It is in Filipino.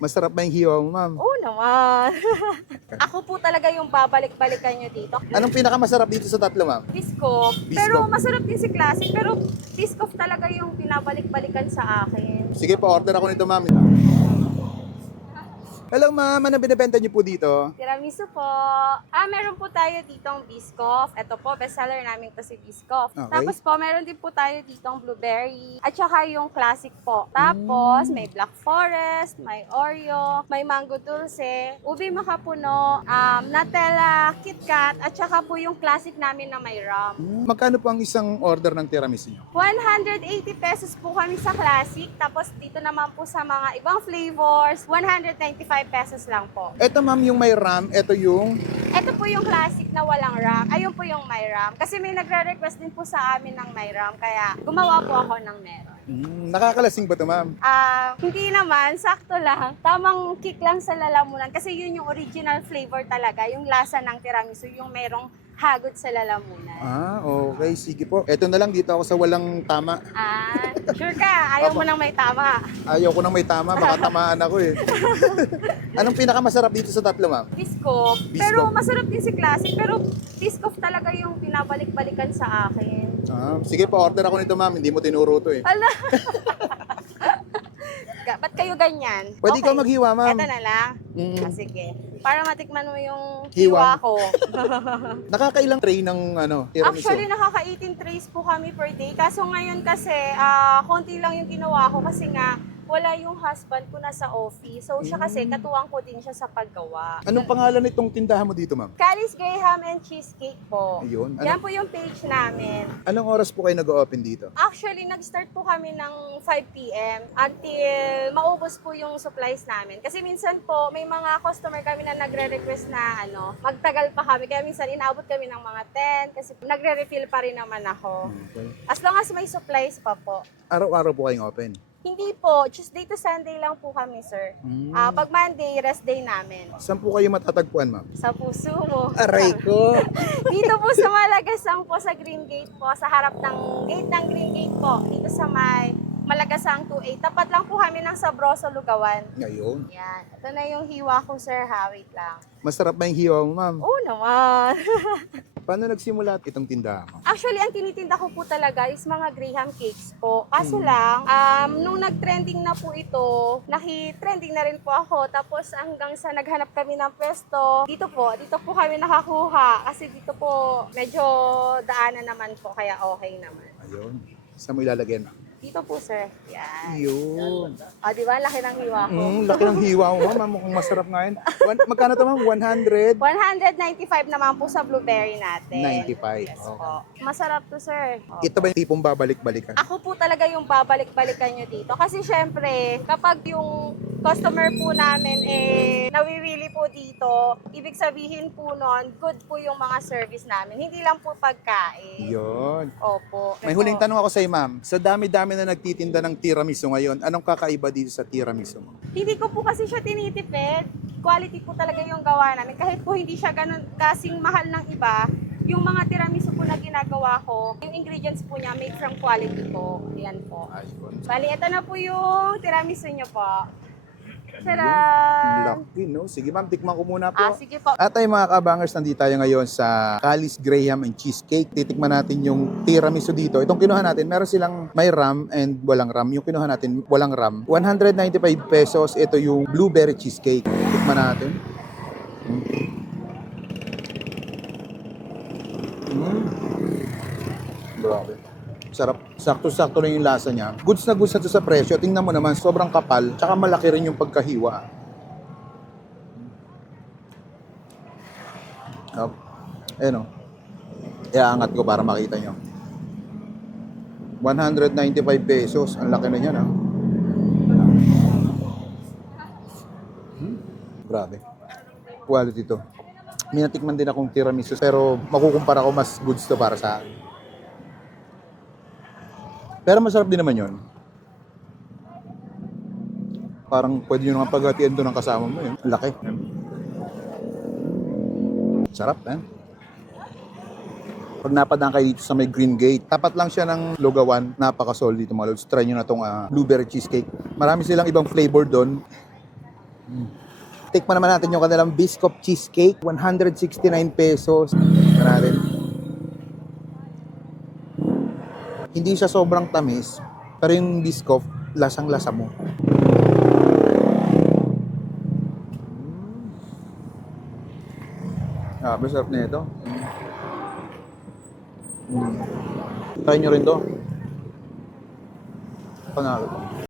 Masarap ba yung hiwa mo, ma'am? Oo naman. Ako po talaga yung babalik-balikan nyo dito. Anong pinakamasarap dito sa tatlo, ma'am? Biscoff. Biscoff. Pero masarap din si Classic. Pero Biscoff talaga yung pinabalik-balikan sa akin. Sige po, order ako nito, ma'am. Hello, ma'am. Ano binibenta niyo po dito? Tiramisu po. Ah, meron po tayo ditong Biscoff. Ito po, bestseller namin to si Biscoff. Okay. Tapos po, meron din po tayo ditong blueberry. At saka yung classic po. Tapos, Mm. may Black Forest, may Oreo, may Mango Dulce, Ube Makapuno, um, Nutella, KitKat, at saka po yung classic namin na may rum. Magkano po ang isang order ng tiramisu niyo? 180 pesos po kami sa classic. Tapos dito naman po sa mga ibang flavors, 195 pesos lang po. Ito, ma'am, yung may RAM. Ito yung... Ito po yung classic na walang RAM. Ayun po yung may RAM. Kasi may nagre-request din po sa amin ng may RAM. Kaya gumawa po ako ng meron. Mm, nakakalasing ba ito, ma'am? Ah, hindi naman, sakto lang. Tamang kick lang sa lalamunan. Kasi yun yung original flavor talaga. Yung lasa ng tiramisu, yung merong hagod sa lalamunan. Ah, okay. Sige po. Ito na lang dito ako sa walang tama. Ah, sure ka? Ayaw mo nang may tama. Ayaw ko nang may tama. Baka tamaan ako eh. Anong pinakamasarap dito sa tatlo, ma'am? Biscoff. Biscoff. Pero masarap din si Classic. Pero Biscoff talaga yung pinabalik-balikan sa akin. Ah, sige po, order ako nito, ma'am. Hindi mo tinuro to eh. Ala! Ga- Ba't kayo ganyan? Pwede ikaw maghiwa, ma'am. Ito na lang? Mm. Ah, sige. Para matikman mo yung Hiwa. hiwa ko. Nakakailang tray ng ano, tiramisu? Actually, nakaka-18 trays po kami per day. Kaso ngayon kasi, ah, konti lang yung ginawa ko kasi nga, wala yung husband ko nasa office. So siya kasi, Mm. katuwang ko din siya sa paggawa. Anong pangalan nitong tindahan mo dito, ma'am? Calis Graham and Cheesecake po. Ayun. Yan Ano, po yung page namin. anong oras po kayo nag-open dito? Actually, nag-start po kami ng 5 p.m. until maubos po yung supplies namin. Kasi minsan po, may mga customer kami na nagre-request na ano, magtagal pa kami. Kaya minsan inabot kami ng mga 10 kasi nagre-refill pa rin naman ako. Okay. As long as may supplies pa po. Araw-araw po kayong open? Hindi po, Tuesday to Sunday lang po kami, sir. Mm. Ah, pag Monday, rest day namin. Saan po kayo matatagpuan, ma'am? Sa puso mo. Aray ko! Dito po sa Malagasang po, sa Green Gate po, sa harap ng gate ng Green Gate po, dito sa may Malagasang 2A. Tapat lang po kami ng Sabroso, Lugawan. Ngayon. Yan. Ito na yung hiwa ko, sir. Ha, wait lang. Masarap ba yung hiwa mo, ma'am? Oo naman. Paano nagsimula itong tindahan mo? Actually, ang tinitinda ko po talaga is mga Graham cakes po. Kaso Hmm. lang, um, nung nag-trending na po ito, naki-trending na rin po ako. Tapos hanggang sa naghanap kami ng pwesto, dito po, dito po kami nakakuha. Kasi dito po, medyo daanan naman po, kaya okay naman. Ayun. Saan mo ilalagay na? Dito po, sir. Yan. Ayun. Ah, di ba? Laki ng hiwa ko. Mm, laki ng hiwa mo, ma'am. Mukhang masarap nga yun. One, magkano to, ma'am? 100? 195 naman po sa blueberry natin. 95. Yes Okay. po. Masarap to, sir. Oh. Ito ba yung tipong babalik-balikan? Ako po talaga yung babalik-balikan nyo dito. Kasi syempre, kapag yung customer po namin eh nawiwili po dito, ibig sabihin po nun, good po yung mga service namin. Hindi lang po pagkain. Yun. Opo. May huling tanong ako sa ma'am. Sa dami-dami na nagtitinda ng tiramisu ngayon, anong kakaiba dito sa tiramisu mo? Hindi ko po kasi siya tinitipid. Quality po talaga yung gawa namin. Kahit po hindi siya ganun kasing mahal ng iba, yung mga tiramisu po na ginagawa ko, yung ingredients po niya made from quality po. Ayan po. Ayun. Bali, ito na po yung tiramisu niyo po. Tara! Lucky, no? Sige ma'am, tikman ko muna po. Ah, sige po. At ay mga kabangers, nandito tayo ngayon sa Calis Graham and Cheesecake. Titikman natin yung tiramisu dito. Itong kinuha natin, meron silang may ram and walang ram. Yung kinuha natin, walang ram. 195 pesos. Ito yung blueberry cheesecake. Tikman natin. Mm. Mm. Grabe. Sarap. Sakto-sakto lang yung lasa niya. Goods na goods na to sa presyo. Tingnan mo naman, sobrang kapal. Tsaka malaki rin yung pagkahiwa. Up. Ayan o. Iaangat ko para makita nyo. 195 pesos. Ang laki na niyan ha. Hmm? Grabe. Quality to. May natikman din akong tiramisu pero makukumpara ko mas goods to para sa akin. Pero masarap din naman yon. Parang pwede nyo naman paghatian doon ng kasama mo yun. Laki. Sarap, eh? Pag napadaan kayo dito sa may Green Gate, tapat lang siya ng lugawan. Napaka-solid dito mga lods. Try nyo na itong uh, ah, blueberry cheesecake. Marami silang ibang flavor doon. Mm. Tikman naman natin yung kanilang biscop cheesecake. 169 pesos. Tikman natin. Hindi siya sobrang tamis, pero yung biscop, lasang-lasa mo. Ah, Grabe, sarap na ito. Mm. Try nyo rin to. Panalo.